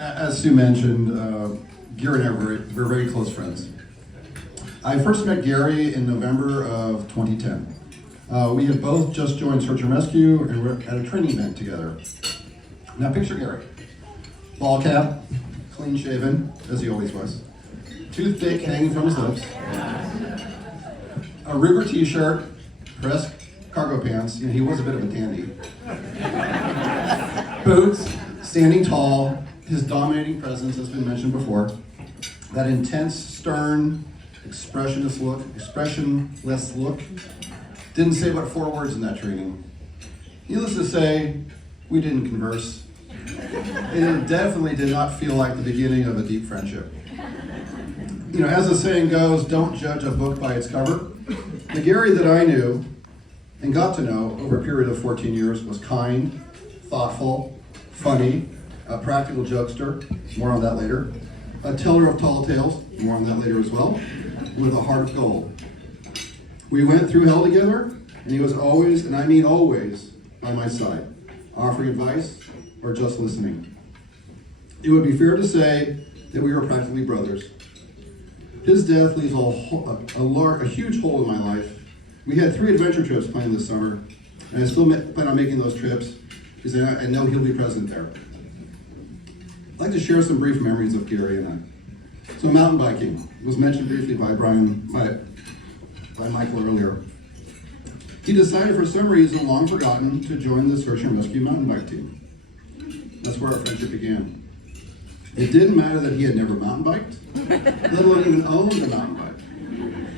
As Sue mentioned, Gary and I were very close friends. I first met Gary in November of 2010. We had both just joined Search and Rescue and were at a training event together. Now picture Gary. Ball cap, clean shaven, as he always was. Toothpick hanging from his lips. A river t-shirt, pressed cargo pants. You know, he was a bit of a dandy. Boots, standing tall, his dominating presence has been mentioned before. That intense, stern, expressionless look. Didn't say but 4 words in that training. Needless to say, we didn't converse. It definitely did not feel like the beginning of a deep friendship. You know, as the saying goes, don't judge a book by its cover. The Gary that I knew and got to know over a period of 14 years was kind, thoughtful, funny, a practical jokester, more on that later, a teller of tall tales, more on that later as well, with a heart of gold. We went through hell together, and he was always, and I mean always, by my side, offering advice or just listening. It would be fair to say that we were practically brothers. His death leaves a huge hole in my life. We had 3 adventure trips planned this summer, and I still plan on making those trips because I know he'll be present there. I'd like to share some brief memories of Gary and I. So mountain biking was mentioned briefly by Michael earlier. He decided for some reason long forgotten to join the Search and Rescue mountain bike team. That's where our friendship began. It didn't matter that he had never mountain biked, let alone even owned a mountain bike.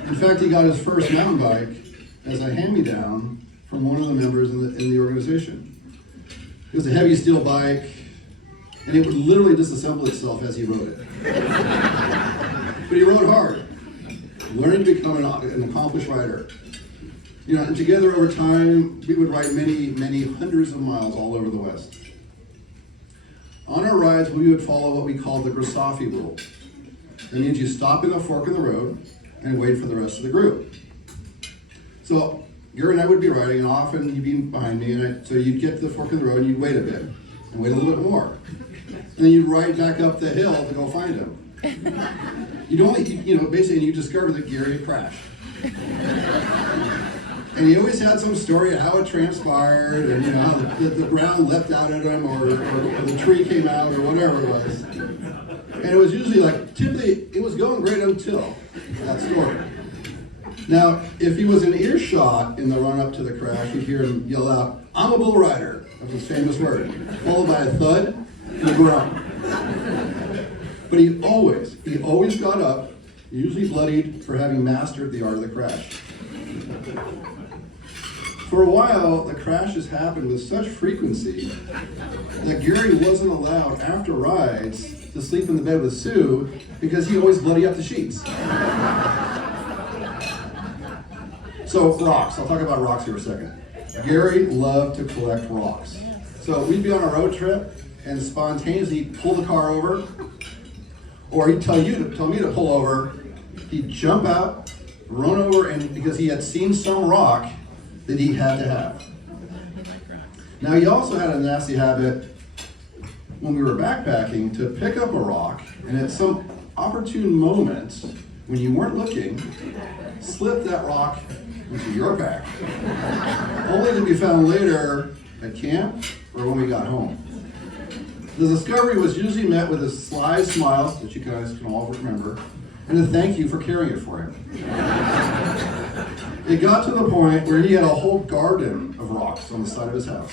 In fact, he got his first mountain bike as a hand-me-down from one of the members in the organization. It was a heavy steel bike, and it would literally disassemble itself as he rode it. But he rode hard, learning to become an accomplished rider. You know, and together over time, we would ride many hundreds of miles all over the West. On our rides, we would follow what we called the Grassafi rule. That means you stop in a fork in the road and wait for the rest of the group. So Gary and I would be riding, and often he'd be behind me, so you'd get to the fork in the road and you'd wait a bit, and wait a little bit more. And then you'd ride back up the hill to go find him. Basically you discover that Gary had crashed. And he always had some story of how it transpired, and you know, how the ground leapt out at him, or the tree came out, or whatever it was. And it was usually typically, it was going great until that story. Now, if he was in earshot in the run-up to the crash, you'd hear him yell out, "I'm a bull rider," that was his famous word, followed by a thud and a groan. But he always got up, usually bloodied for having mastered the art of the crash. For a while, the crashes happened with such frequency that Gary wasn't allowed, after rides, to sleep in the bed with Sue because he always bloody up the sheets. So rocks, I'll talk about rocks here a second. Gary loved to collect rocks. So we'd be on a road trip and spontaneously pull the car over, or he'd tell me to pull over. He'd jump out, run over, and because he had seen some rock that he had to have. Now he also had a nasty habit when we were backpacking to pick up a rock and at some opportune moment when you weren't looking, slip that rock into your pack, only to be found later at camp or when we got home. The discovery was usually met with a sly smile, that you guys can all remember, and a thank you for carrying it for him. It got to the point where he had a whole garden of rocks on the side of his house.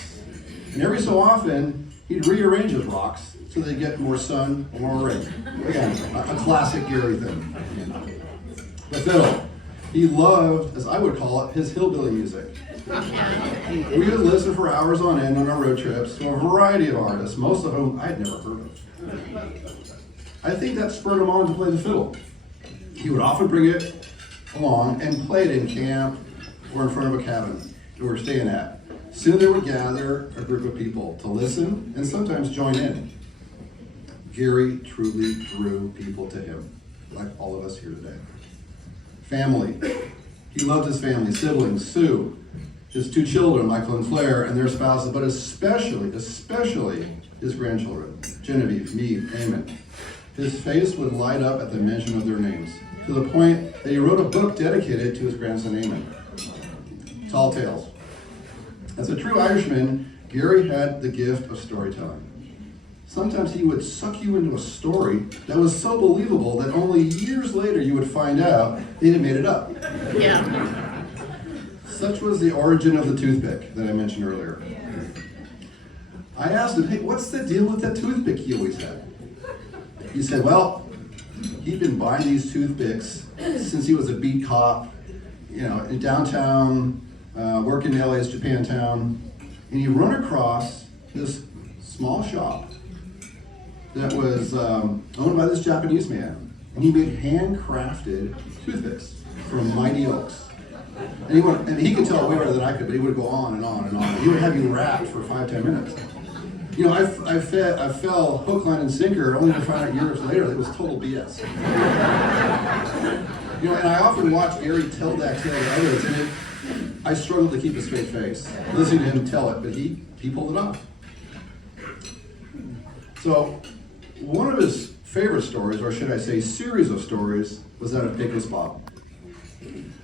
And every so often, he'd rearrange his rocks so they'd get more sun or more rain. Again, a classic Gary thing. The fiddle. He loved, as I would call it, his hillbilly music. We would listen for hours on end on our road trips to a variety of artists, most of whom I'd never heard of. I think that spurred him on to play the fiddle. He would often bring it along and play it in camp or in front of a cabin we were staying at. Soon they would gather a group of people to listen and sometimes join in. Gary truly drew people to him, like all of us here today. Family. He loved his family, siblings, Sue, his 2 children, Michael and Claire, and their spouses, but especially his grandchildren, Genevieve, Meade, Eamon. His face would light up at the mention of their names, to the point that he wrote a book dedicated to his grandson Eamon. Tall Tales. As a true Irishman, Gary had the gift of storytelling. Sometimes he would suck you into a story that was so believable that only years later you would find out he had made it up. Yeah. Such was the origin of the toothpick that I mentioned earlier. I asked him, hey, what's the deal with that toothpick he always had? He said, well, he'd been buying these toothpicks since he was a beat cop, in downtown, working in LA's Japantown, and he run across this small shop that was owned by this Japanese man, and he made handcrafted toothpicks from mighty oaks. And he could tell way better than I could, but he would go on and on and on. He would have you wrapped for 5-10 minutes. I fell hook, line, and sinker only to find out years later that it was total BS. And I often watch Gary tell that tale to others, and I struggled to keep a straight face listening to him tell it, but he pulled it off. So, one of his favorite stories, or should I say series of stories, was that of Pecos Bob.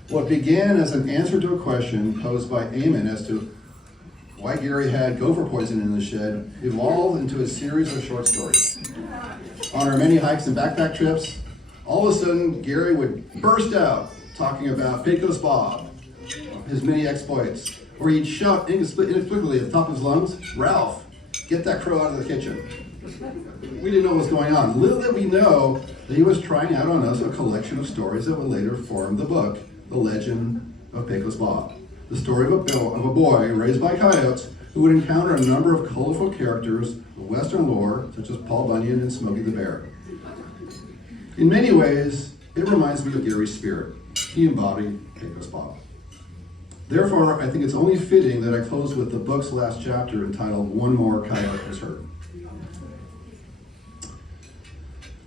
What began as an answer to a question posed by Eamon as to why Gary had gopher poison in the shed evolved into a series of short stories. On our many hikes and backpack trips, all of a sudden Gary would burst out talking about Pecos Bob, his many exploits, or he'd shout inexplicably at the top of his lungs, "Ralph, get that crow out of the kitchen." We didn't know what was going on. Little did we know that he was trying out on us a collection of stories that would later form the book, The Legend of Pecos Bob. The story of a boy raised by coyotes who would encounter a number of colorful characters of Western lore, such as Paul Bunyan and Smokey the Bear. In many ways, it reminds me of Gary's spirit. He embodied Pecos Bob. Therefore, I think it's only fitting that I close with the book's last chapter entitled One More Coyote Was Heard.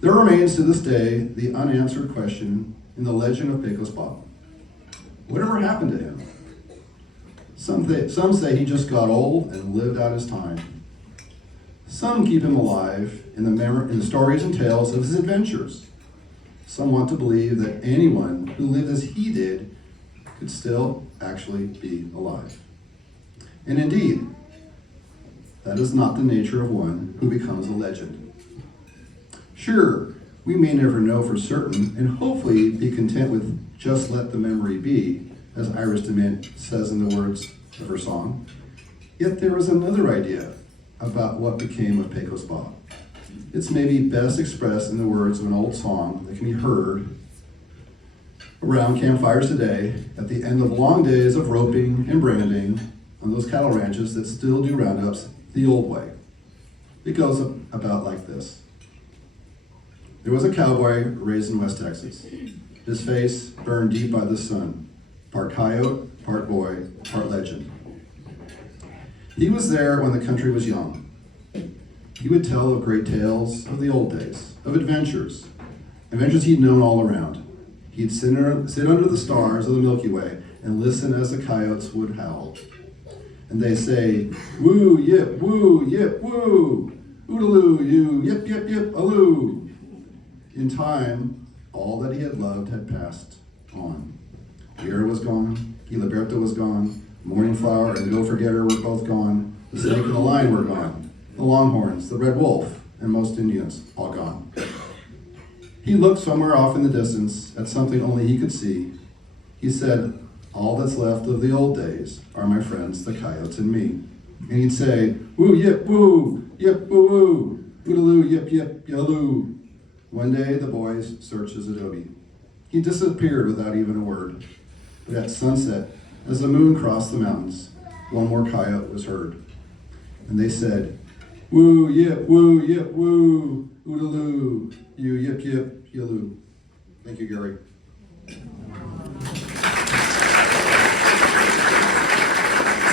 There remains to this day the unanswered question in the legend of Pecos Bob. Whatever happened to him? Some say he just got old and lived out his time. Some keep him alive in the stories and tales of his adventures. Some want to believe that anyone who lived as he did could still actually be alive. And indeed, that is not the nature of one who becomes a legend. Sure, we may never know for certain, and hopefully be content with just let the memory be, as Iris DeMint says in the words of her song. Yet there is another idea about what became of Pecos Bob. It's maybe best expressed in the words of an old song that can be heard around campfires today at the end of long days of roping and branding on those cattle ranches that still do roundups the old way. It goes about like this. There was a cowboy raised in West Texas. His face burned deep by the sun, part coyote, part boy, part legend. He was there when the country was young. He would tell of great tales of the old days, of adventures he'd known all around. He'd sit under the stars of the Milky Way and listen as the coyotes would howl. And they say, woo, yip, woo, oodaloo, you, yip, yip, yip, aloo. In time, all that he had loved had passed on. Vera was gone, Giliberto was gone, Morning Flower and Go Forgetter were both gone, the snake and the lion were gone, the longhorns, the red wolf, and most Indians, all gone. He looked somewhere off in the distance at something only he could see. He said, all that's left of the old days are my friends, the coyotes and me. And he'd say, woo, yip, woo, woo, oodaloo, yip, yip, yaloo. One day, the boys searched his adobe. He disappeared without even a word. But at sunset, as the moon crossed the mountains, one more coyote was heard. And they said, woo, yip, woo, oodaloo, you, yip, yip, yaloo. Thank you, Gary.